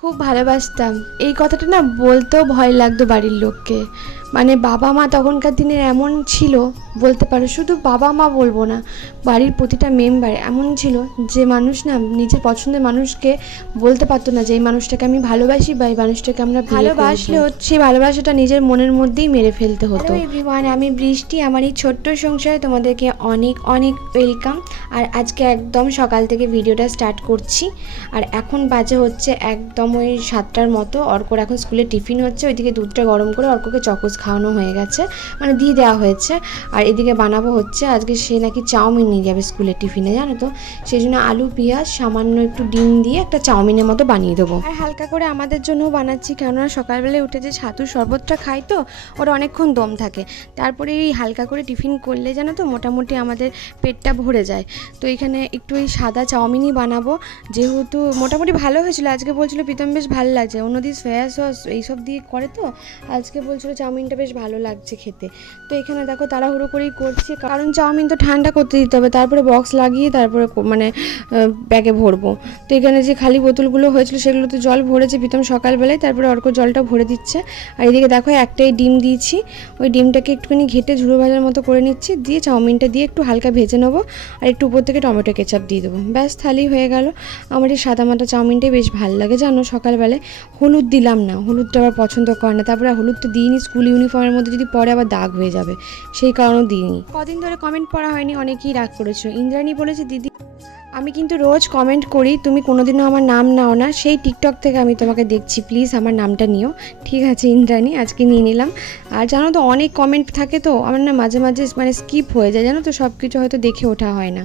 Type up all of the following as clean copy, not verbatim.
খুব ভালোবাসতাম। এই কথাটা না বলতেও ভয় লাগতো বাড়ির লোককে। মানে বাবা মা তখনকার দিনে এমন ছিল, বলতে পারো শুধু বাবা মা বলবো না, বাড়ির প্রতিটা মেম্বার এমন ছিল যে মানুষ না নিজের পছন্দের মানুষকে বলতে পারতো না যে এই মানুষটাকে আমি ভালোবাসি বা এই মানুষটাকে আমরা ভালোবাসলে হচ্ছে ভালোবাসাটা নিজের মনের মধ্যেই মেরে ফেলতে হতো। এভরিওয়ান, আমি বৃষ্টি, আমার এই ছোট্ট সংসারে তোমাদেরকে অনেক অনেক ওয়েলকাম। আর আজকে একদম সকাল থেকে ভিডিওটা স্টার্ট করছি। আর এখন বাজে হচ্ছে একদম ওই 7টার মতো। অর্কর এখন স্কুলে টিফিন হচ্ছে, ওইদিকে দুধটা গরম করে অর্ককে চকোস খাওয়ানো হয়ে গেছে, মানে দিয়ে দেওয়া হয়েছে। আর এদিকে বানাবো হচ্ছে আজকে সে নাকি চাউমিন নিয়ে যাবে স্কুলের টিফিনে, জানো তো। সেই জন্য আলু পেঁয়াজ সামান্য একটু ডিম দিয়ে একটা চাউমিনের মতো বানিয়ে দেবো। আর হালকা করে আমাদের জন্যও বানাচ্ছি, কেননা সকালবেলায় উঠে যে ছাতুর শরবতটা খাই তো ওটা অনেকক্ষণ দম থাকে। তারপরে এই হালকা করে টিফিন করলে জানো তো মোটামুটি আমাদের পেটটা ভরে যায়। তো এখানে একটু এই সাদা চাউমিনই বানাবো, যেহেতু মোটামুটি ভালো হয়েছিল। আজকে বলছিল প্রীতম বেশ ভালো লাগছে, অন্যদিন সয়া সস এইসব দিয়ে করে তো, আজকে বলছিল চাউমিনটা বেশ ভালো লাগছে খেতে। তো এখানে দেখো তাড়াহুড়ো করেই করছি, কারণ চাউমিন তো ঠান্ডা করতে দিতে হবে, তারপরে বক্স লাগিয়ে তারপরে মানে ব্যাগে ভরবো। তো এখানে যে খালি বোতলগুলো হয়েছিল সেগুলো তো জল ভরেছে প্রীতম সকালবেলায়, তারপরে অর্ক জলটা ভরে দিচ্ছে। আর এদিকে দেখো একটাই ডিম দিয়েছি, ওই ডিমটাকে একটুখানি ঘেটে ঝুড়ো ভাজার মতো করে নিচ্ছি, দিয়ে চাউমিনটা দিয়ে একটু হালকা ভেজে নেবো। আর একটু উপর থেকে টমেটো কেচাপ দিয়ে দেবো, ব্যাস থালি হয়ে গেল। আমার এই সাদামাটা চাউমিনটাই বেশ ভালো লাগে জানো। সকালবেলায় হলুদ দিলাম না, হলুদটা আবার পছন্দ করে না, তারপরে হলুদটা দিইনি, স্কুল ইউনিফর্মের মধ্যে যদি পরে আবার দাগ হয়ে যাবে, সেই কারণেও দিইনি। কদিন ধরে কমেন্ট পড়া হয়নি, অনেকেই রাগ করেছো। ইন্দ্রাণী বলেছে, দিদি আমি কিন্তু রোজ কমেন্ট করি, তুমি কোনোদিনও আমার নাম নাও না, সেই টিকটক থেকে আমি তোমাকে দেখছি, প্লিজ আমার নামটা নিও। ঠিক আছে ইন্দ্রাণী, আজকে নিয়ে নিলাম। আর জানো তো অনেক কমেন্ট থাকে তো আমার না মাঝে মাঝে মানে স্কিপ হয়ে যায়, জানো তো, সব কিছু হয়তো দেখে ওঠা হয় না।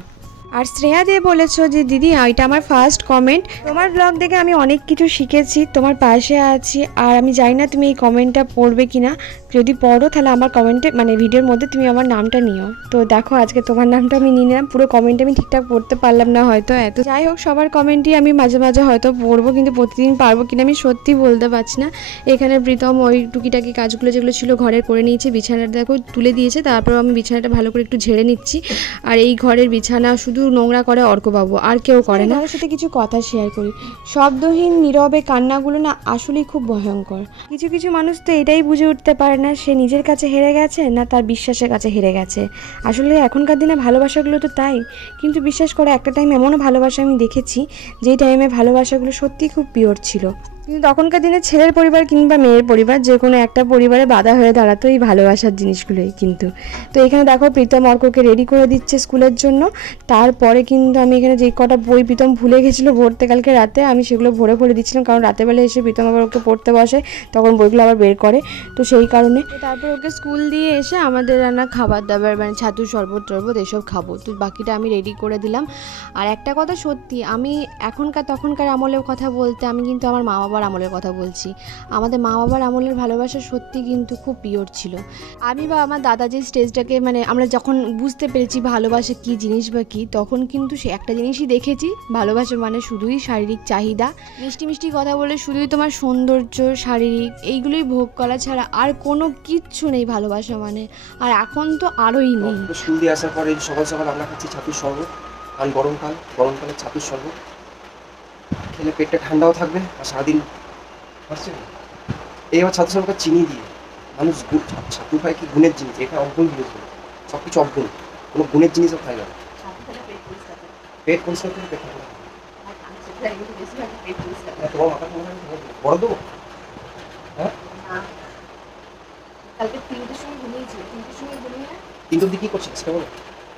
আর শ্রেয়া দে বলেছো যে দিদি এটা আমার ফার্স্ট কমেন্ট, তোমার ব্লগ দেখে আমি অনেক কিছু শিখেছি, তোমার পাশে আছি। আর আমি জানি না তুমি এই কমেন্টটা পড়বে কিনা, যদি পড়ো তাহলে আমার কমেন্টে মানে ভিডিওর মধ্যে তুমি আমার নামটা নিও। তো দেখো আজকে তোমার নামটা আমি নিয়ে নিলাম, পুরো কমেন্ট আমি ঠিকঠাক পড়তে পারলাম না হয়তো, এত যাই হোক সবার কমেন্টই আমি মাঝে মাঝে হয়তো পড়বো, কিন্তু প্রতিদিন পারবো কিনা আমি সত্যি বলতে পারছি না। এখানে প্রীতম ওই টুকিটাকি কাজগুলো যেগুলো ছিল ঘরের করে নিয়েছে, বিছানাটা দেখো তুলে দিয়েছে, তারপরেও আমি বিছানাটা ভালো করে একটু ঝেড়ে নিচ্ছি। আর এই ঘরের বিছানা শুধু নোংরা করে অর্কবাবু, আর কেউ করে না। ওর সাথে কিছু কথা শেয়ার করি, শব্দহীন নীরবে কান্নাগুলো না আসলেই খুব ভয়ঙ্কর। কিছু কিছু মানুষ তো এটাই বুঝে উঠতে পারে না সে নিজের কাছে হেরে গেছে না তার বিশ্বাসের কাছে হেরে গেছে। আসলে এখনকার দিনে ভালোবাসাগুলো তো তাই, কিন্তু বিশ্বাস করে একটা টাইম এমনও ভালোবাসা আমি দেখেছি যেই টাইমে ভালোবাসাগুলো সত্যিই খুব পিওর ছিল। কিন্তু তখনকার দিনে ছেলের পরিবার কিংবা মেয়ের পরিবার যে কোনো একটা পরিবারে বাধা হয়ে দাঁড়াতো এই ভালোবাসার জিনিসগুলোই কিন্তু। তো এখানে দেখো প্রীতম অর্ককে রেডি করে দিচ্ছে স্কুলের জন্য। তারপরে কিন্তু আমি এখানে যে কটা বই প্রীতম ভুলে গেছিলো ভরতে কালকে রাতে, আমি সেগুলো ভরে ভরে দিচ্ছিলাম, কারণ রাতেবেলা এসে প্রীতম আবার ওকে পড়তে বসে, তখন বইগুলো আবার বের করে, তো সেই কারণে। তারপর ওকে স্কুল দিয়ে এসে আমাদের রান্না খাবার দাবার মানে ছাতুর শরবত টরবত এসব খাবো, তো বাকিটা আমি রেডি করে দিলাম। আর একটা কথা সত্যি, আমি এখনকার তখনকার আমলের কথা বলতে আমি কিন্তু আমার মা বাবার আমলের কথা বলছি। আমাদের মা বাবার আমলের ভালোবাসা সত্যি কিন্তু খুব পিওর ছিল। আমি বা আমার দাদা যে স্টেজটাকে মানে আমরা যখন বুঝতে পেরেছি ভালোবাসা কী জিনিস বা কী, তখন কিন্তু সে একটা জিনিসই দেখেছি, ভালোবাসা মানে শুধুই শারীরিক চাহিদা, মিষ্টি মিষ্টি কথা বলে শুধুই তোমার সৌন্দর্য শারীরিক এইগুলোই ভোগ করা ছাড়া আর কোনো কিচ্ছু নেই ভালোবাসা মানে। আর এখন তো আরোই নেই। স্কুল দিয়ে আসার পরে সকাল সকাল আমরা খাচ্ছি ছাতুর শরবত, কারণ গরমকালে ছাতুর শরবত খেলে পেটটা ঠান্ডাও থাকবে আর সারাদিন পারছে না। এই আবার ছাতুর শরবত চিনি দিয়ে মানুষ ছাতু খায় কি গুণের জিনিস, এটা অগুণ জিনিস বলে, সব কিছু অগুণ, কোনো গুণের জিনিসও খায় না। পেট পরিষ্কার করে পেট ঠান্ডা তোমার মাথা ঠান্ডা বড় দেবো। হ্যাঁ কালকে 3টের সময় ঘুমিয়েছি, 3টের সময় ঘুমিয়ে 3টা অবধি কী করছিস সেটা বলো।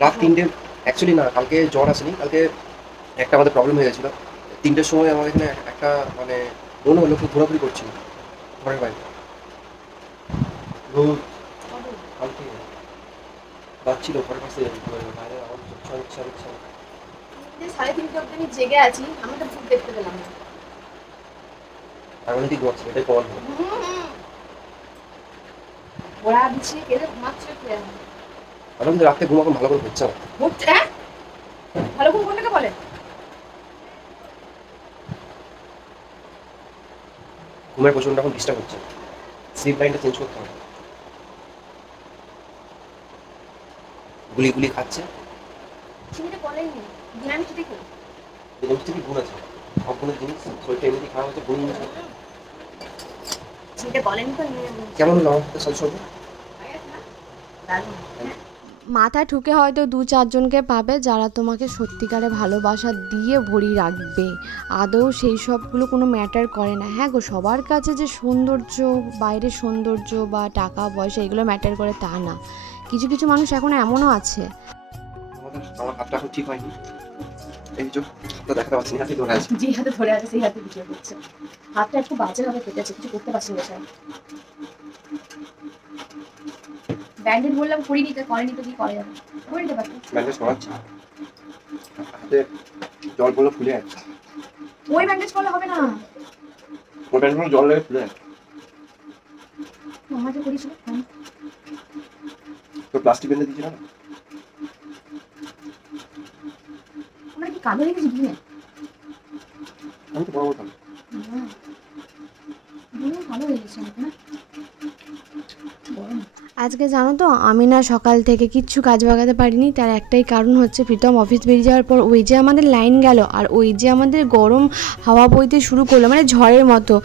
রাত 3টে অ্যাকচুয়ালি না, কালকে জ্বর আসেনি, কালকে একটা আমাদের প্রবলেম হয়ে গেছিলো। 3টের সময় আমার এখানে একটা মানে মনে হলো খুব ঘোরাঘুরি করছিল ঘরের বাইরে, রোদ কালকে বাচ্ছিল ঘরের পাশে বাইরে আমার 3:30 অবধি আমি জেগে আছি, আমি তো ভূত দেখতে পেলাম না। আমি ঠিক ঘুমাচ্ছি, এটাই প্রমাণ হলো। ওরা বিছিয়ে গেলে ঘুমাচ্ছে কে? আমি কিন্তু রাতে ঘুমাবো ভালো করে হচ্ছে না। ভালো ঘুম কোনটাকে বলে? ঘুমের প্রচন্ড এখন ডিস্টার্ব হচ্ছে, স্লিপ লাইনটা চেঞ্জ করতে হবে। গুলি খাচ্ছে, চিনিটা বলেই নি, দিনামিষ্টি দেখো, দিনামিষ্টি কি গুণ আছে? অপূর্ণ জিনিস, শরীরটা এমনিতে খারাপ হচ্ছে, বমি হচ্ছে। সেটা বলেন তো কেমন হলো আমার হাতে সাথে সর্বত? দারুণ। মাথায় ঠুকে হয়তো 2-4 জনকে পাবে যারা তোমাকে সত্যিকারে ভালোবাসা দিয়ে ভরি রাখবে। আদৌ সেই সবগুলো কোনো ম্যাটার করে না। হ্যাঁ গো, সবার কাছে যে সৌন্দর্য, বাইরের সৌন্দর্য বা টাকা পয়সা এগুলো ম্যাটার করে তা না। কিছু কিছু মানুষ এখন এমনও আছে। আমার হাতটা এখন ঠিক হয়নি, এই যে হাতটা দেখাতে পারছি না, হাতে ধরে আছে। যে হাতে ধরে আছে সেই হাতে ভিডিও করছে। হাতটা একটু বাজে ভাবে কেটেছে, কিছু করতে পারছি না স্যার। ব্যান্ডেজ বললাম করি নিতে, করেনি তো কি করে যাবে, করে নিতে পারতো। ব্যান্ডেজ করাচ্ছি, হাতে জলগুলো ফুলে যাচ্ছে। ওই ব্যান্ডেজ করলে হবে না, ওই ব্যান্ডেজগুলো জল লেগে ফুলে যাচ্ছে। আমার যে করিস তো প্লাস্টিক বেঁধে দিয়েছিল না, আমরা কি কালো হয়ে গেছি দিনে? আমি তো বড় বলতাম। দিনে ভালো হয়ে গেছে না? আজকে জানো তো, আমি না সকাল থেকে কিচ্ছু কাজ বাগাতে পারিনি। তার একটাই কারণ হচ্ছে প্রীতম অফিস বেরিয়ে যাওয়ার পর ওই যে আমাদের লাইন গেল, আর ওই যে আমাদের গরম হাওয়া বইতে শুরু করলো, মানে ঝড়ের মতো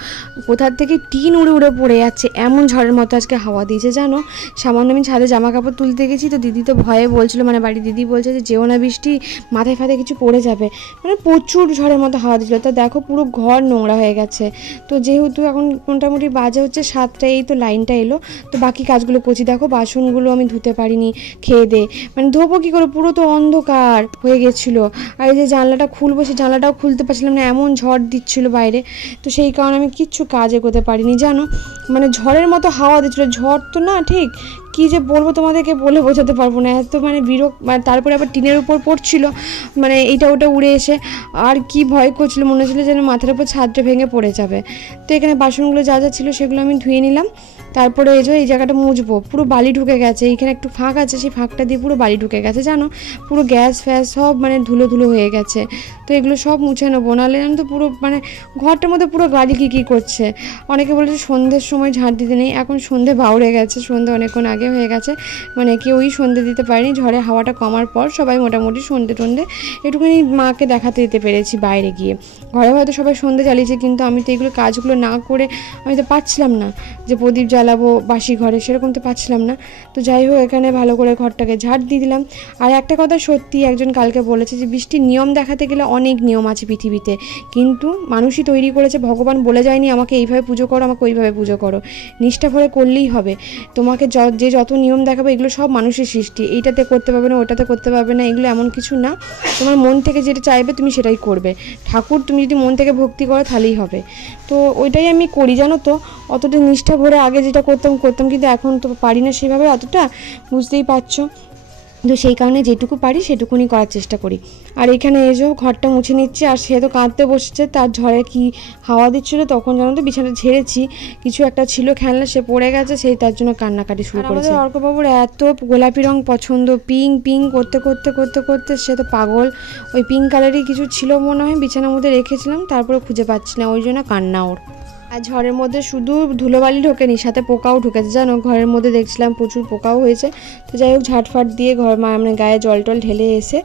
কোথার থেকে টিন উড়ে উড়ে পড়ে যাচ্ছে, এমন ঝড়ের মতো আজকে হাওয়া দিয়েছে জানো। সামান্য আমি ছাদে জামা কাপড় তুলতে গেছি, তো দিদি তো ভয়ে বলছিল, মানে বাড়ির দিদি বলছে যে যেও না বৃষ্টি, মাথায় ফাথায় কিছু পড়ে যাবে, মানে প্রচুর ঝড়ের মতো হাওয়া দিয়েছিলো। তা দেখো পুরো ঘর নোংরা হয়ে গেছে। তো যেহেতু এখন মোটামুটি বাজে হচ্ছে 7টা, এই তো লাইনটা এলো, তো বাকি কাজগুলো করছি। দেখো বাসনগুলো আমি ধুতে পারিনি খেয়ে দে, মানে ধোবো কী করে, পুরো তো অন্ধকার হয়ে গেছিলো। আর এই যে জানলাটা খুলবো, সেই জানলাটাও খুলতে পারছিলাম না, এমন ঝড় দিচ্ছিলো বাইরে। তো সেই কারণে আমি কিচ্ছু কাজে করতে পারিনি জানো, মানে ঝড়ের মতো হাওয়া দিচ্ছিলো। ঝড় তো না ঠিক, কী যে বলবো তোমাদেরকে, বলে বোঝাতে পারবো না, এত মানে মানে তারপরে আবার টিনের উপর পড়ছিল, মানে এইটা ওটা উড়ে এসে। আর কি ভয় করছিল, মনে হচ্ছিলো যেন মাথার উপর ছাদটা ভেঙে পড়ে যাবে। তো এখানে বাসনগুলো যা যা ছিল সেগুলো আমি ধুয়ে নিলাম। তারপরে এই যে এই জায়গাটা মুছবো, পুরো বালি ঢুকে গেছে, এইখানে একটু ফাঁক আছে, সেই ফাঁকটা দিয়ে পুরো বালি ঢুকে গেছে জানো, পুরো গ্যাস ফ্যাস সব মানে ধুলো ধুলো হয়ে গেছে। তো এগুলো সব মুছে নেবো, নাহলে জানো তো পুরো মানে ঘরটার মধ্যে পুরো গালি কী করছে। অনেকে বলেছে সন্ধ্যের সময় ঝাঁট দিতে নেই, এখন সন্ধ্যে বাউড়ে গেছে, সন্ধ্যে অনেকক্ষণ আগে হয়ে গেছে, মানে কেউই সন্ধ্যে দিতে পারেনি। ঝড়ে হাওয়াটা কমার পর সবাই মোটামুটি সন্ধ্যে টন্ধে একটুখানি মাকে দেখাতে দিতে পেরেছি বাইরে গিয়ে। ঘরে হয়তো সবাই সন্ধ্যে জ্বালিয়েছে, কিন্তু আমি তো এগুলো কাজগুলো না করে আমি তো পাচ্ছিলাম না যে প্রদীপ জ্বালাবো বাসি ঘরে, সেরকম তো পাচ্ছিলাম না। তো যাই হোক, এখানে ভালো করে ঘরটাকে ঝাড় দিয়ে দিলাম। আর একটা কথা সত্যি, একজন কালকে বলেছে যে বৃষ্টির নিয়ম দেখাতে গেলে অনেক নিয়ম আছে পৃথিবীতে, কিন্তু মানুষই তৈরি করেছে, ভগবান বলে যায়নি আমাকে এইভাবে পুজো করো, আমাকে ওইভাবে পুজো করো, নিষ্ঠা ভরে করলেই হবে। তোমাকে যে যত নিয়ম দেখাবে এগুলো সব মানুষের সৃষ্টি, এইটাতে করতে পারবে না, ওটাতে করতে পারবে না, এগুলো এমন কিছু না। তোমার মন থেকে যেটা চাইবে তুমি সেটাই করবে। ঠাকুর তুমি যদি মন থেকে ভক্তি করো তাহলেই হবে। তো ওইটাই আমি করি জানো তো, অতটা নিষ্ঠা ভরে আগে যেটা করতাম, কিন্তু এখন তো পারি না সেভাবে অতটা, বুঝতেই পারছো। তো সেই কারণে যেটুকু পারি সেটুকুনি করার চেষ্টা করি। আর এখানে এসেও ঘরটা মুছে নিচ্ছে, আর সে তো কাঁদতে বসেছে, তার ঝড়ে কি হাওয়া দিচ্ছিলো, তখন জানো তো বিছানা ঝেড়েছি, কিছু একটা ছিল খেলনা, সে পড়ে গেছে, সেই তার জন্য কান্নাকাটি শুরু করেছে। আমাদের অর্কবাবুর এত গোলাপি রং পছন্দ, পিঙ্ক পিঙ্ক করতে করতে করতে করতে সে তো পাগল। ওই পিঙ্ক কালারই কিছু ছিল মনে হয়, বিছানার মধ্যে রেখেছিলাম, তারপরে খুঁজে পাচ্ছি না, ওই জন্য কান্না ওর। আর ঝড়ের মধ্যে শুধু ধুলোবালি ঢোকেনি, সাথে পোকাও ঢুকেছে জানো, ঘরের মধ্যে দেখছিলাম প্রচুর পোকাও হয়েছে। তো যাই হোক, ঝাটফাট দিয়ে মানে গায়ে জল টল ঢেলে এসে,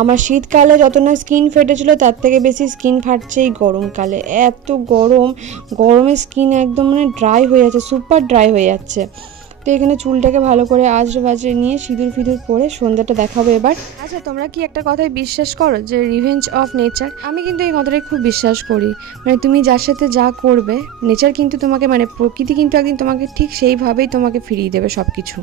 আমার শীতকালে যত না স্কিন ফেটেছিল তার থেকে বেশি স্কিন ফাটছে এই গরমকালে। এত গরমে স্কিন একদম মানে ড্রাই হয়ে যাচ্ছে, সুপার ড্রাই হয়ে যাচ্ছে। তো এখানে চুলটাকে ভালো করে আঁচড়ে বাজড়ে নিয়ে সিঁদুর ফিঁদুর পরে সন্ধ্যাটা দেখাবো এবার। আচ্ছা, তোমরা কি একটা কথায় বিশ্বাস করো যে রিভেঞ্জ অফ নেচার? আমি কিন্তু এই কথাটাই খুব বিশ্বাস করি। মানে তুমি যার সাথে যা করবে, নেচার কিন্তু তোমাকে, মানে প্রকৃতি কিন্তু একদিন তোমাকে ঠিক সেইভাবেই তোমাকে ফিরিয়ে দেবে সব কিছু,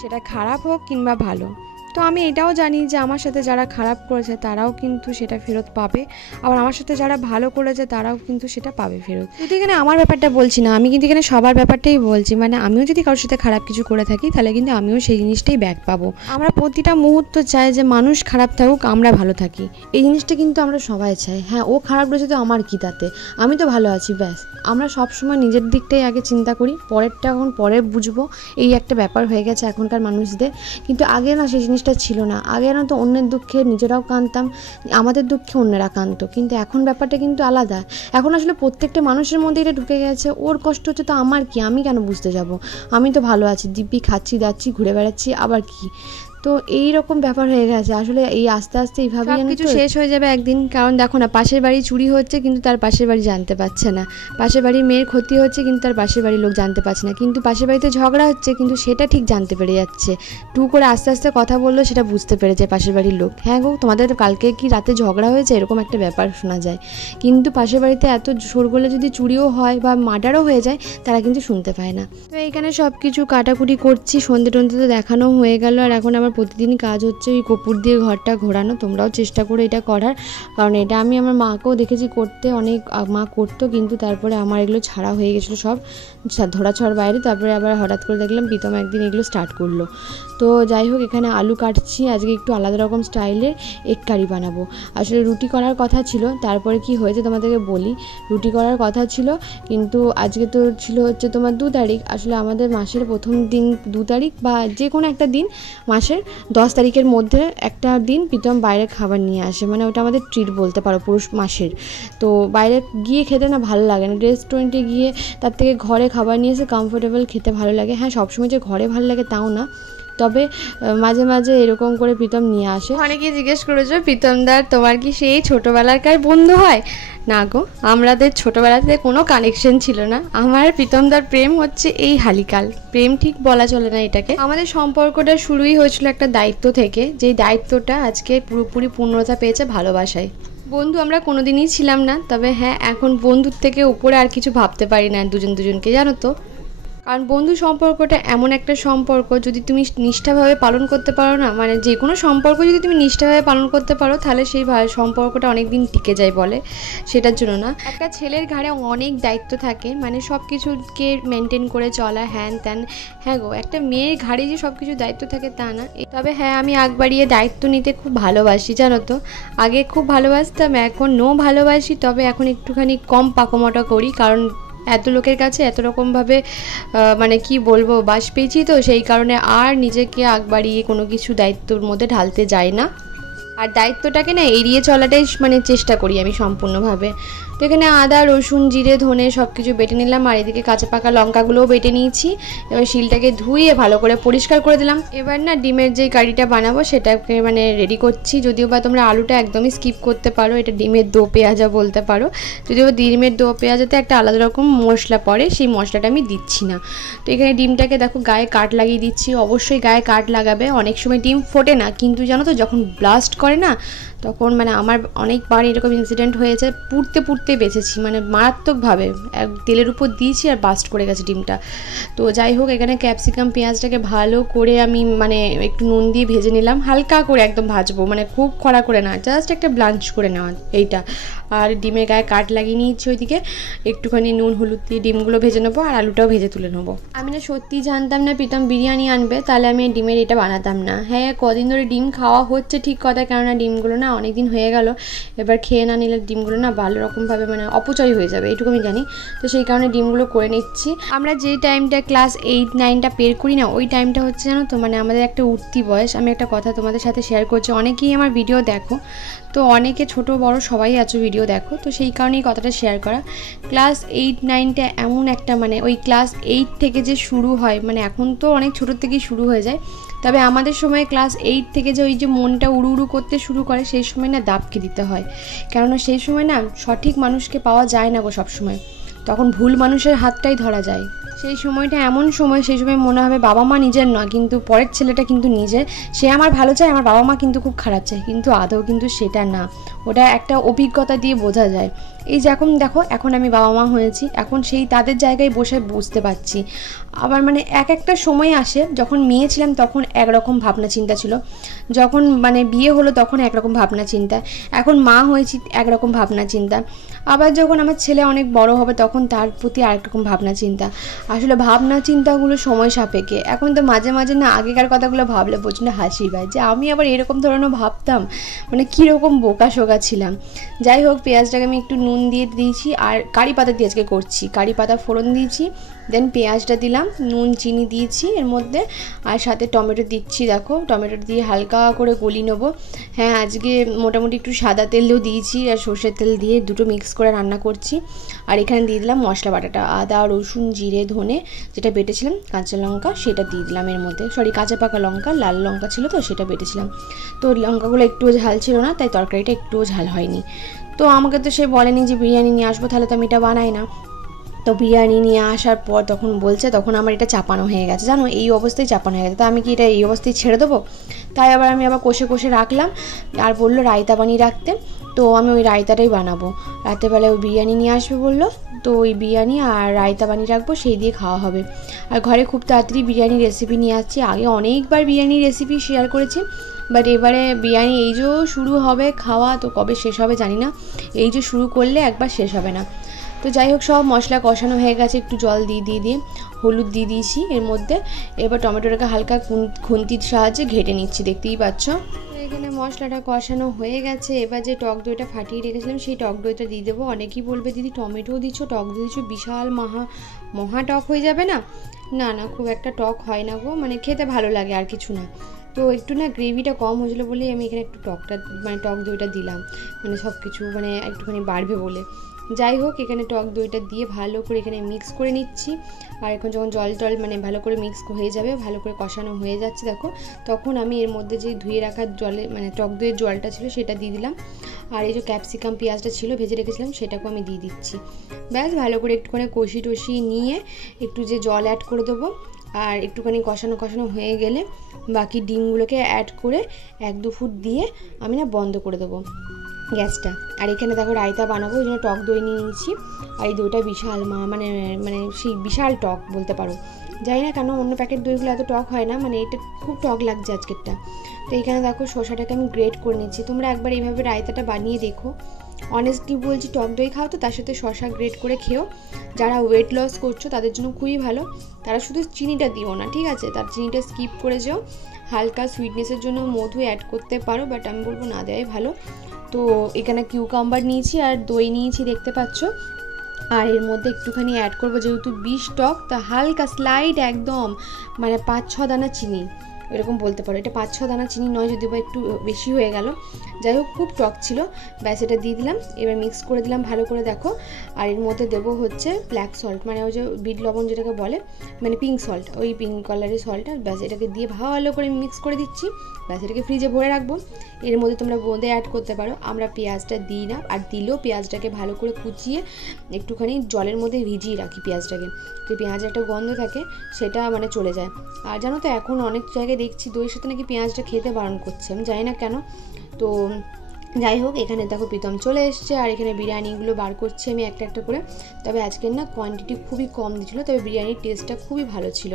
সেটা খারাপ হোক কিংবা ভালো। তো আমি এটাও জানি যে আমার সাথে যারা খারাপ করেছে তারাও কিন্তু সেটা ফেরত পাবে, আবার আমার সাথে যারা ভালো করেছে তারাও কিন্তু সেটা পাবে ফেরত। যদি এখানে আমার ব্যাপারটা বলছি না, আমি কিন্তু এখানে সবার ব্যাপারটাই বলছি। মানে আমিও যদি কারোর সাথে খারাপ কিছু করে থাকি তাহলে কিন্তু আমিও সেই জিনিসটাই ব্যাক পাবো। আমরা প্রতিটা মুহূর্ত চাই যে মানুষ খারাপ থাকুক, আমরা ভালো থাকি, এই জিনিসটা কিন্তু আমরা সবাই চাই। হ্যাঁ, ও খারাপ রয়েছে তো আমার কি তাতে, আমি তো ভালো আছি, ব্যাস। আমরা সবসময় নিজের দিকটাই আগে চিন্তা করি, পরেরটা এখন পরে বুঝবো, এই একটা ব্যাপার হয়ে গেছে এখনকার মানুষদের। কিন্তু আগে না সেই জিনিসটা ছিল না। আগে না তো অন্যের দুঃখে নিজেরাও কাঁদতাম, আমাদের দুঃখে অন্যেরা কাঁদতো, কিন্তু এখন ব্যাপারটা কিন্তু আলাদা। এখন আসলে প্রত্যেকটা মানুষের মধ্যে এটা ঢুকে গেছে, ওর কষ্ট হচ্ছে তো আমার কি, আমি কেন বুঝতে যাব, আমি তো ভালো আছি, দিব্যি খাচ্ছি দাচ্ছি ঘুরে বেড়াচ্ছি, আবার কি। তো এই রকম ব্যাপার হয়ে গেছে আসলে। এই আস্তে আস্তে এইভাবে কিছু শেষ হয়ে যাবে একদিন। কারণ দেখো না, পাশের বাড়ি চুরি হচ্ছে কিন্তু তার পাশের বাড়ি জানতে পারছে না, পাশের বাড়ির মেয়ের ক্ষতি হচ্ছে কিন্তু তার পাশের বাড়ির লোক জানতে পারছে না, কিন্তু পাশের বাড়িতে ঝগড়া হচ্ছে কিন্তু সেটা ঠিক জানতে পেরে যাচ্ছে। টু করে আস্তে আস্তে কথা বললো, সেটা বুঝতে পেরেছে পাশের বাড়ির লোক। হ্যাঁ গো, তোমাদের কালকে কি রাতে ঝগড়া হয়েছে, এরকম একটা ব্যাপার শোনা যায়। কিন্তু পাশের বাড়িতে এত শোরগোলে যদি চুরিও হয় বা মার্ডারও হয়ে যায়, তারা কিন্তু শুনতে পায় না। তো এইখানে সব কিছু কাটাকুটি করছি, সন্ধে টন্ধে তো দেখানো হয়ে গেল। আর এখন আমার প্রতিদিনই কাজ হচ্ছে ওই কপুর দিয়ে ঘরটা ঘোরানো। তোমরাও চেষ্টা করো এটা করার, কারণ এটা আমি আমার মাকেও দেখেছি করতে, অনেক মা করতো, কিন্তু তারপরে আমার এগুলো ছাড়া হয়ে গেছিলো সব ধরাছোঁয়ার বাইরে। তারপরে আবার হঠাৎ করে দেখলাম প্রীতম একদিন এগুলো স্টার্ট করলো। তো যাই হোক, এখানে আলু কাটছি, আজকে একটু আলাদা রকম স্টাইলের এগ কারি বানাবো। আসলে রুটি করার কথা ছিল, তারপরে কি হয়েছে তোমাদেরকে বলি। রুটি করার কথা ছিল, কিন্তু আজকে তো ছিল হচ্ছে তোমার 2 তারিখ। আসলে আমাদের মাসের প্রথম দিন 2 তারিখ বা যে কোনো একটা দিন মাসের 10 তারিখের মধ্যে একটা দিন প্রীতম বাইরে খাবার নিয়ে আসে, মানে ওটা আমাদের ট্রিট বলতে পারো পুরুষ মাসের। তো বাইরে গিয়ে খেতে না ভালো লাগে না, রেস্টুরেন্টে গিয়ে তার থেকে ঘরে খাবার নিয়ে এসে কমফোর্টেবল খেতে ভালো লাগে। হ্যাঁ, সবসময় যে ঘরে ভালো লাগে তাও না, তবে মাঝে মাঝে এরকম করে প্রীতম নিয়ে আসে। অনেকে জিজ্ঞেস করেছো, প্রীতমদার তোমার কি সেই ছোটোবেলাকার বন্ধু হয়? না গো, আমাদের ছোটোবেলাতে কোনো কানেকশন ছিল না। আমার প্রীতমদার প্রেম হচ্ছে এই হালিকাল প্রেম, ঠিক বলা চলে না এটাকে। আমাদের সম্পর্কটা শুরুই হয়েছিল একটা দায়িত্ব থেকে, যেই দায়িত্বটা আজকে পুরোপুরি পূর্ণতা পেয়েছে ভালোবাসায়। বন্ধু আমরা কোনোদিনই ছিলাম না, তবে হ্যাঁ এখন বন্ধুর থেকে উপরে আর কিছু ভাবতে পারি না দুজনকে, জানো তো। কারণ বন্ধু সম্পর্কটা এমন একটা সম্পর্ক, যদি তুমি নিষ্ঠাভাবে পালন করতে পারো না, মানে যে কোনো সম্পর্ক যদি তুমি নিষ্ঠাভাবে পালন করতে পারো, তাহলে সেই সম্পর্কটা অনেক দিন টিকে যায় বলে। সেটার জন্য না, একটা ছেলের ঘাড়ে অনেক দায়িত্ব থাকে, মানে সব কিছুকে মেনটেন করে চলা, হ্যান ত্যান। হ্যাঁ গো, একটা মেয়ের ঘাড়ে যে সব কিছু দায়িত্ব থাকে তা না। তবে হ্যাঁ, আমি আগ বাড়িয়ে দায়িত্ব নিতে খুব ভালোবাসি, জানো তো। আগে খুব ভালোবাসতাম, এখন ভালোবাসি, তবে এখন একটুখানি কম পাকোমটা করি, কারণ এত লোকের কাছে এত রকমভাবে মানে কি বলবো বাস পেয়েছি, তো সেই কারণে আর নিজেকে আগ বাড়িয়ে কোনো কিছু দায়িত্বর মধ্যে ঢালতে যাই না। আর দায়িত্বটাকে না এড়িয়ে চলাটাই মানে চেষ্টা করি আমি সম্পূর্ণভাবে। তো এখানে আদা রসুন জিরে ধনে সব কিছু বেটে নিলাম, আর এদিকে কাঁচা পাকা লঙ্কাগুলোও বেটে নিয়েছি। এবার শিলটাকে ধুয়ে ভালো করে পরিষ্কার করে দিলাম। এবার না ডিমের যে কারিটা বানাবো সেটাকে মানে রেডি করছি। যদিও বা তোমরা আলুটা একদমই স্কিপ করতে পারো, এটা ডিমের দো পেঁয়াজা বলতে পারো। যদিও ডিমের দো পেঁয়াজাতে একটা আলাদা রকম মশলা পড়ে, সেই মশলাটা আমি দিচ্ছি না। তো এখানে ডিমটাকে দেখো গায়ে কাট লাগিয়ে দিচ্ছি। অবশ্যই গায়ে কাট লাগাবে, অনেক সময় ডিম ফোটে না, কিন্তু জানো তো যখন ব্লাস্ট করে না, তখন মানে আমার অনেকবার এরকম ইনসিডেন্ট হয়েছে, পুড়তে পুড়তে বেঁচেছি, মানে মারাত্মকভাবে তেলের উপর দিয়েছি আর বাস্ট করে গেছে ডিমটা। তো যাই হোক, এখানে ক্যাপসিকাম পেঁয়াজটাকে ভালো করে আমি মানে একটু নুন দিয়ে ভেজে নিলাম, হালকা করে একদম ভাজবো, মানে খুব কড়া করে না, জাস্ট একটা ব্লাঞ্চ করে নেওয়া এইটা। আর ডিমের গায়ে কাট লাগিয়ে নিয়েছি, ওইদিকে একটুখানি নুন হলুদ দিয়ে ডিমগুলো ভেজে নেবো, আর আলুটাও ভেজে তুলে নেবো। আমি না সত্যিই জানতাম না প্রীতম বিরিয়ানি আনবে, তাহলে আমি ডিমের এটা বানাতাম না। হ্যাঁ, কদিন ধরে ডিম খাওয়া হচ্ছে ঠিক কথা, কেননা ডিমগুলো না অনেক দিন হয়ে গেল, এবার খেয়ে না নিলে ডিমগুলো না ভালো রকমভাবে মানে অপচয় হয়ে যাবে, এইটুকু আমি জানি। তো সেই কারণে ডিমগুলো করে নিচ্ছি। আমরা যে টাইমটা ক্লাস 8-9টা পের করি না, ওই টাইমটা হচ্ছে জানো তো মানে আমাদের একটা উঠতি বয়স। আমি একটা কথা তোমাদের সাথে শেয়ার করছি, অনেকেই আমার ভিডিও দেখো, তো অনেকে ছোট বড় সবাই আছো ভিডিও দেখো, তো সেই কারণেই কথাটা শেয়ার করা। ক্লাস 8-9টা এমন একটা মানে ওই ক্লাস 8 থেকে যে শুরু হয়, মানে এখন তো অনেক ছোটোর থেকেই শুরু হয়ে যায়, তবে আমাদের সময় ক্লাস 8 থেকে যে ওই যে মনটা উড়ু উড়ু করতে শুরু করে, সেই সময় না দাবকে দিতে হয়, কেননা সেই সময় না সঠিক মানুষকে পাওয়া যায় না গো সবসময়, তখন ভুল মানুষের হাতটাই ধরা যায়। সেই সময়টা এমন সময়, সেই সময় মনে হবে বাবা মা নিজের নয়, কিন্তু পরের ছেলেটা কিন্তু নিজের, সে আমার ভালো চায়, আমার বাবা মা কিন্তু খুব খারাপ চায়, কিন্তু আদৌ কিন্তু সেটা না, ওটা একটা অভিজ্ঞতা দিয়ে বোঝা যায়। এই যে এখন দেখো, এখন আমি বাবা মা হয়েছি, এখন সেই তাদের জায়গায় বসে বুঝতে পারছি। আবার মানে একটা সময় আসে, যখন মেয়ে ছিলাম তখন একরকম ভাবনা চিন্তা ছিল, যখন মানে বিয়ে হলো তখন একরকম ভাবনা চিন্তা, এখন মা হয়েছি একরকম ভাবনা চিন্তা, আবার যখন আমার ছেলে অনেক বড় হবে তখন তার প্রতি আরেক রকম ভাবনা চিন্তা। আসলে ভাবনা চিন্তাগুলো সময় সাপেক্ষে। এখন তো মাঝে মাঝে না আগেকার কথাগুলো ভাবলে প্রচণ্ড হাসি পায়, যে আমি আবার এরকম ধরনের ভাবতাম, মানে কীরকম বোকা শোকা ছিলাম। যাই হোক, পেঁয়াজটাকে আমি একটু নুন দিয়ে দিয়েছি, আর কারি পাতা দিয়ে আজকে করছি, কারি পাতা ফোড়ন দিয়েছি, দেন পেঁয়াজটা দিলাম, নুন চিনি দিয়েছি এর মধ্যে, আর সাথে টমেটো দিচ্ছি। দেখো টমেটো দিয়ে হালকা করে গলিয়ে নেবো। হ্যাঁ, আজকে মোটামুটি একটু সাদা তেলও দিয়েছি আর সর্ষের তেল দিয়ে দুটো মিক্স করে রান্না করছি। আর এখানে দিয়ে দিলাম মশলা বাটাটা, আদা রসুন জিরে ধনে যেটা বেটেছিলাম, কাঁচা লঙ্কা সেটা দিয়ে দিলাম এর মধ্যে, সরি কাঁচা পাকা লঙ্কা, লাল লঙ্কা ছিল তো সেটা বেটেছিলাম। তো লঙ্কাগুলো একটুও ঝাল ছিল না, তাই তরকারিটা একটুও ঝাল হয়নি। তো আমাকে তো সে বলেনি যে বিরিয়ানি নিয়ে আসবো, তাহলে তো আমি এটা বানাই না। তো বিরিয়ানি নিয়ে আসার পর তখন বলছে, তখন আমার এটা চাপানো হয়ে গেছে, জানো এই অবস্থায় চাপানো হয়ে গেছে। তো আমি কি এটা এই অবস্থায় ছেড়ে দেবো? তাই আমি আবার কষে কষে রাখলাম। আর বললো রায়তা বানিয়ে রাখতে, তো আমি ওই রায়তাটাই বানাবো। রাত্রেবেলায় ওই বিরিয়ানি নিয়ে আসবে বললো, তো ওই বিরিয়ানি আর রায়তা বানিয়ে রাখবো, সেই দিয়ে খাওয়া হবে। আর ঘরে খুব তাড়াতাড়ি বিরিয়ানির রেসিপি নিয়ে আসছি। আগে অনেকবার বিরিয়ানির রেসিপি শেয়ার করেছি, বাট এবারে বিরিয়ানি এই যে শুরু হবে খাওয়া, তো কবে শেষ হবে জানি না। এই যে শুরু করলে একবার শেষ হবে না। তো যাই হোক, সব মশলা কষানো হয়ে গেছে, একটু জল দিয়ে হলুদ দিয়ে দিয়েছি এর মধ্যে। এবার টমেটোটাকে হালকা খুন্তির সাহায্যে ঘেটে নিচ্ছি, দেখতেই পাচ্ছ। এখানে মশলাটা কষানো হয়ে গেছে। এবার যে টক দইটা ফাটিয়ে রেখেছিলাম সেই টক দইটা দিয়ে দেবো। অনেকেই বলবে দিদি টমেটোও দিচ্ছ, টক দই দিচ্ছ, বিশাল মহা টক হয়ে যাবে না? না না, খুব একটা টক হয় না গো, মানে খেতে ভালো লাগে আর কিছু না। তো একটু না গ্রেভিটা কম হয়েছিলো বলেই আমি এখানে একটু টক দইটা দিলাম, মানে সব কিছু মানে একটুখানি বাড়বে বলে। যাই হোক, এখানে টক দইটা দিয়ে ভালো করে এখানে মিক্স করে নিচ্ছি। আর এখন যখন জল মানে ভালো করে মিক্স হয়ে যাবে, ভালো করে কষানো হয়ে যাচ্ছে দেখো, তখন আমি এর মধ্যে যে ধুয়ে রাখা জলে মানে টক দইয়ের জলটা ছিল সেটা দিয়ে দিলাম। আর এই যে ক্যাপসিকাম পেঁয়াজটা ছিল ভেজে রেখেছিলাম সেটাকেও আমি দিয়ে দিচ্ছি। ব্যাস ভালো করে একটুখানি কষিয়ে নিয়ে একটু যে জল অ্যাড করে দেবো। আর একটুখানি কষানো হয়ে গেলে বাকি ডিমগুলোকে অ্যাড করে 1-2 ফুট দিয়ে আমি না বন্ধ করে দেবো গ্যাসটা। আর এখানে দেখো রায়তা বানাবো, ওই জন্য টক দই নিয়ে নিচ্ছি। আর এই দইটা বিশাল মানে সেই বিশাল টক বলতে পারো। জানি না কেন অন্য প্যাকেট দইগুলো এত টক হয় না, মানে এটা খুব টক লাগছে আজকেরটা। তো এখানে দেখো শসাটাকে আমি গ্রেট করে নিচ্ছি। তোমরা একবার এইভাবে রায়তাটা বানিয়ে দেখো। অনেস্টলি বলছি, টক দই খাও তো তার সাথে শসা গ্রেট করে খেও। যারা ওয়েট লস করছো তাদের জন্য খুবই ভালো। তারা শুধু চিনিটা দিও না, ঠিক আছে? তার চিনিটা স্কিপ করে যাও। হালকা সুইটনেসের জন্য মধু অ্যাড করতে পারো, বাট আমি বলবো না দেওয়াই ভালো। তো এখানে কিউকাম্বার নিয়েছি আর দই নিয়েছি, দেখতে পাচ্ছ। আর এর মধ্যে একটুখানি অ্যাড করবো, যেহেতু বিষ টক, তা হালকা স্লাইড একদম মানে 5-6 দানা চিনি, এরকম বলতে পারো। এটা 5-6 দানা চিনি নয়, যদি বা একটু বেশি হয়ে গেল। যাই হোক, খুব টক ছিল। ব্যাস এটা দিয়ে দিলাম, এবার মিক্স করে দিলাম ভালো করে দেখো। আর এর মধ্যে দেবো হচ্ছে ব্ল্যাক সল্ট, মানে ওই যে বিট লবণ যেটাকে বলে, মানে পিঙ্ক সল্ট, ওই পিঙ্ক কালারের সল্টটা। ব্যাস এটাকে দিয়ে ভালো করে মিক্স করে দিচ্ছি। ব্যাস এটাকে ফ্রিজে ভরে রাখবো। এর মধ্যে তোমরা বোঁদে অ্যাড করতে পারো, আমরা পেঁয়াজটা দিই না। আর দিলেও পেঁয়াজটাকে ভালো করে কুচিয়ে একটুখানি জলের মধ্যে ভিজিয়ে রাখি পেঁয়াজটাকে, যে পেঁয়াজের একটা গন্ধ থাকে সেটা মানে চলে যায়। আর জানো তো এখন অনেক জায়গায় দেখছি দইয়ের সাথে নাকি পেঁয়াজটা খেতে বারণ করছে, আমি জানি না কেন। তো যাই হোক, এখানে দেখো প্রীতম চলে এসছে আর এখানে বিরিয়ানিগুলো বার করছি আমি একটা করে। তবে আজকের না কোয়ান্টিটি খুবই কম দিয়েছিলো, তবে বিরিয়ানির টেস্টটা খুবই ভালো ছিল।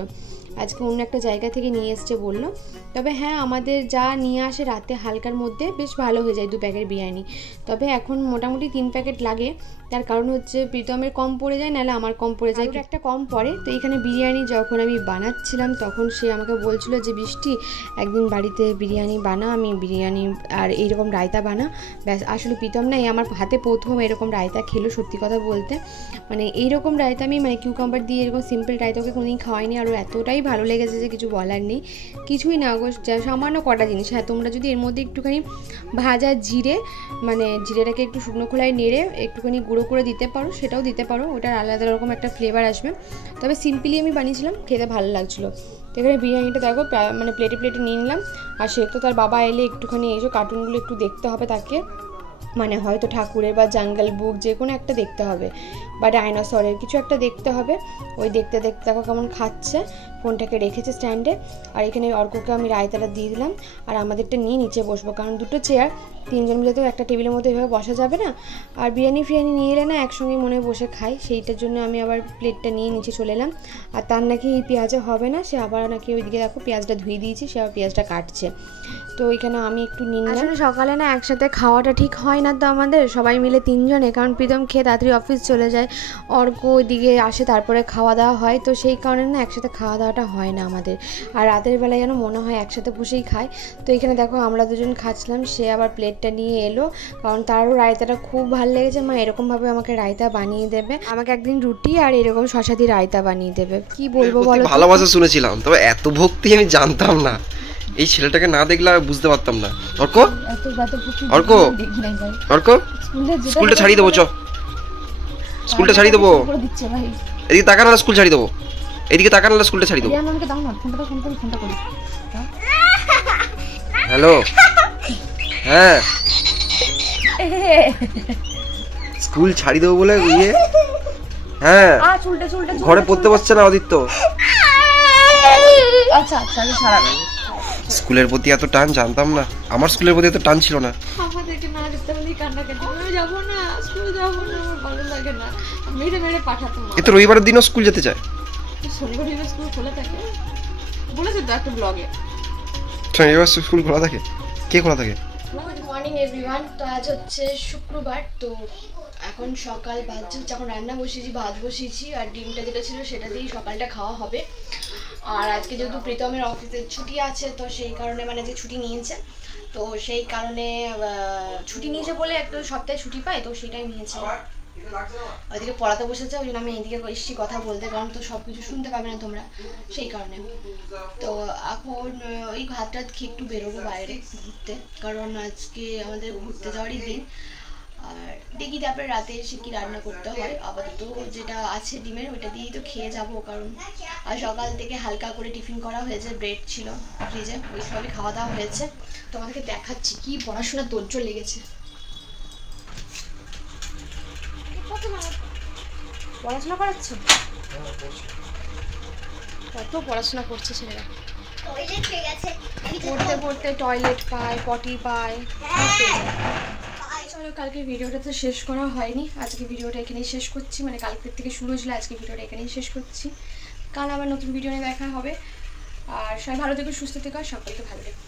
আজকে অন্য একটা জায়গা থেকে নিয়ে এসছে বললো। তবে হ্যাঁ, আমাদের যা নিয়ে আসে রাতে হালকার মধ্যে বেশ ভালো হয়ে যায় 2 প্যাকেট বিরিয়ানি। তবে এখন মোটামুটি 3 প্যাকেট লাগে, তার কারণ হচ্ছে প্রীতমের কম পড়ে যায়, নাহলে আমার কম পড়ে যায়, একটা কম পড়ে। তো এখানে বিরিয়ানি যখন আমি বানাচ্ছিলাম তখন সে আমাকে বলছিল যে বৃষ্টি একদিন বাড়িতে বিরিয়ানি বানা, আমি বিরিয়ানি আর এইরকম রায়তা বানা। ব্যাস, আসলে প্রীতম না আমার হাতে প্রথম এরকম রায়তা খেলো, সত্যি কথা বলতে। মানে এইরকম রায়তা আমি মানে কিউকাম্বার দিয়ে এরকম সিম্পল রায়তাকে কোনোদিন খাওয়াইনি, আর এতটাই ভালো লেগেছে যে কিছু বলার নেই। কিছুই না গো, সামান্য কটা জিনিস। হ্যাঁ, তোমরা যদি এর মধ্যে একটুখানি ভাজা জিরে, মানে জিরেটাকে একটু শুকনো খোলায় নেড়ে একটুখানি গুঁড়ো করে দিতে পারো, সেটাও দিতে পারো, ওটার আলাদা রকম একটা ফ্লেভার আসবে। তবে সিম্পলি আমি বানিয়েছিলাম, খেতে ভালো লাগছিলো। তো এখানে বিরিয়ানিটা দেখো মানে প্লেটে নিয়ে নিলাম। আর সে তো তার বাবা এলে একটুখানি এই যে কার্টুনগুলো একটু দেখতে হবে তাকে, মানে হয়তো ঠাকুরের বা জাঙ্গল বুক যে কোনো একটা দেখতে হবে, বা ডাইনোসরের কিছু একটা দেখতে হবে। ওই দেখতে দেখো কেমন খাচ্ছে, ফোনটাকে রেখেছে স্ট্যান্ডে। আর এখানে অর্ককে আমি রায়তাটা দিয়ে দিলাম। আর আমাদেরটা নিয়ে নিচে বসবো, কারণ 2টো চেয়ার, 3 জন মিলে তো একটা টেবিলের মধ্যে এভাবে বসা যাবে না। আর বিরিয়ানি নিয়ে এলে না একসঙ্গে মনে বসে খাই, সেইটার জন্য আমি আবার প্লেটটা নিয়ে নিচে চলে এলাম। আর তার নাকি এই পেঁয়াজে হবে না, সে আবার নাকি ওইদিকে দেখো পেঁয়াজটা ধুয়ে দিয়েছি, সে আবার পেঁয়াজটা কাটছে। তো এখানে আমি একটু নিয়ে নিলাম। আসলে সকালে না একসাথে খাওয়াটা ঠিক হয় না তো আমাদের সবাই মিলে 3 জনে, কারণ প্রীতম খেয়ে তাড়াতাড়ি অফিস চলে যায়, অর্ক ওইদিকে আসে, তারপরে খাওয়া দাওয়া হয়। তো সেই কারণে না একসাথে খাওয়া দাওয়াটা দাওয়াটা হয় না আমাদের। আর রাতের বেলায় যেন মনে হয় একসাথে বসেই খাই। তো এখানে দেখো আমরা দুজন খাচ্ছিলাম, সে আবার প্লেটটা নিয়ে এলো, কারণ তারও রায়তাটা খুব ভালো লেগেছে। মা এরকমভাবে আমাকে রায়তা বানিয়ে দেবে, আমাকে একদিন রুটি আর এরকম শশা দিয়ে রায়তা বানিয়ে দেবে। কি বলবো বলো, ভালোবাসা শুনেছিলাম, তবে এত ভক্তি আমি জানতাম না। এই ছেলেটাকে না দেখলে আর বুঝতে পারতাম না। অর্ক, অর্ক, অর্ক, স্কুলটা ছাড়িয়ে দেবো, চ স্কুলটা ছাড়িয়ে দেবো। এদিকে তাকান না, স্কুল ছাড়িয়ে দেবো। এদিকে তাকান না, স্কুলটা ছাড়িয়ে দেবো। হ্যালো, হ্যাঁ, স্কুল ছাড়িয়ে দেবো বলে ইয়ে, হ্যাঁ, ঘরে পড়তে বসছে না অদিত্য। আচ্ছা আচ্ছা ছাড়াবে। স্কুলের প্রতি এত টান জানতাম না, আমার স্কুলের প্রতি এত টান ছিল না। আমাদেরকে না যেতে বলি কান্নাকাটি, আমি যাবো না, স্কুল যাবো না, আমার ভালো লাগে না, মেরে মেরে পাঠাতো মা। এ তো রবিবারের দিনও স্কুল যেতে চায়। শনিবার রবিবার স্কুল খোলা থাকে বলেছে তো একটা ব্লগে। শনিবার স্কুল খোলা থাকে? কে খোলা থাকে? Good morning everyone. তো আজ হচ্ছে শুক্রবার, তো এখন সকাল বাজছে, এখন রান্না বসিয়েছি, ভাত বসিয়েছি, আর ডিমটা যেটা ছিল সেটা দিয়েই সকালটা খাওয়া হবে। আর আজকে যেহেতু প্রীতমের অফিসের ছুটি আছে, তো সেই কারণে মানে যে ছুটি নিয়েছে, তো সেই কারণে ছুটি নিয়েছে বলে একটা সপ্তাহে ছুটি পায়, তো সেটাই নিয়েছে। ওইদিকে পড়াতে বসেছে, ওই জন্য আমি এইদিকে এসেছি কথা বলতে, কারণ তো সব কিছু শুনতে পাবে না তোমরা, সেই কারণে। তো এখন ওই ভাত টাত খেয়ে একটু বেরোবো বাইরে ঘুরতে, কারণ আজকে আমাদের ঘুরতে যাওয়ারই দিন। আর দেখি তারপরে রাতে এসে কি রান্না করতে হয়। আপাতত যেটা আছে ডিমের ওইটা দিয়েই তো খেয়ে যাবো, কারণ আর সকাল থেকে হালকা করে টিফিন করা হয়েছে, ব্রেড ছিল ফ্রিজে, ওই সবই খাওয়া দাওয়া হয়েছে। তোমাদেরকে দেখাচ্ছি কি পড়াশোনার তোড়জোড় লেগেছে। পড়াশোনা করাচ্ছো? কত পড়াশোনা করছে ছেলেরা, পড়তে পড়তে টয়লেট পায়, পটি পায়। চলো, কালকে ভিডিওটা তো শেষ করা হয়নি, আজকে ভিডিওটা এখানেই শেষ করছি। মানে কালকের থেকে শুরু হয়েছিল, আজকে ভিডিওটা এখানেই শেষ করছি। কাল আবার নতুন ভিডিও নিয়ে দেখা হবে। আর সবাই ভালো থেকো, সুস্থ থেকো, আর সকলকে ভালো থেকো।